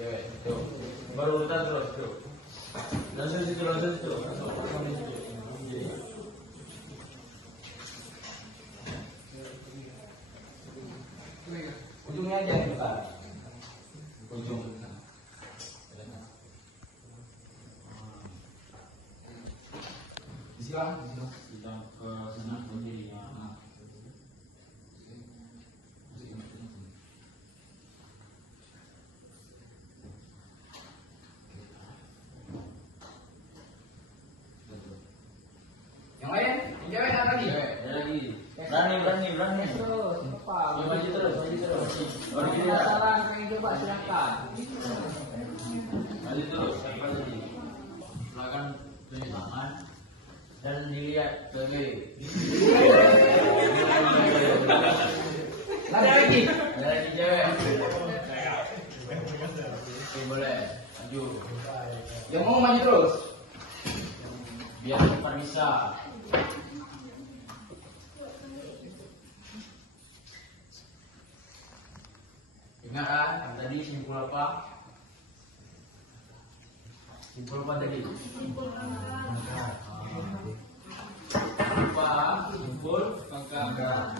Cewek, tuh. Baru urutan terus, tuh. Langsung situ, langsung situ. Sampai situ. Jadi. Ujungnya aja yang besar. Ujung. Silang ke sana jadi yang lain, yang cewek ada lagi. Berani. Terus, apa? Maju terus. Kalau penasaran pengen coba silakan. Maju terus, siapa lagi? Silakan tunjuk tangan dan dilihat ke kiri. Lagi. Ada lagi cewek. Oke, boleh. Maju. Yang mau maju terus. Biar cepat bisa. Ingat kan, yang tadi simpul apa? Simpul apa tadi? Simpul apa? Simpul pangkat.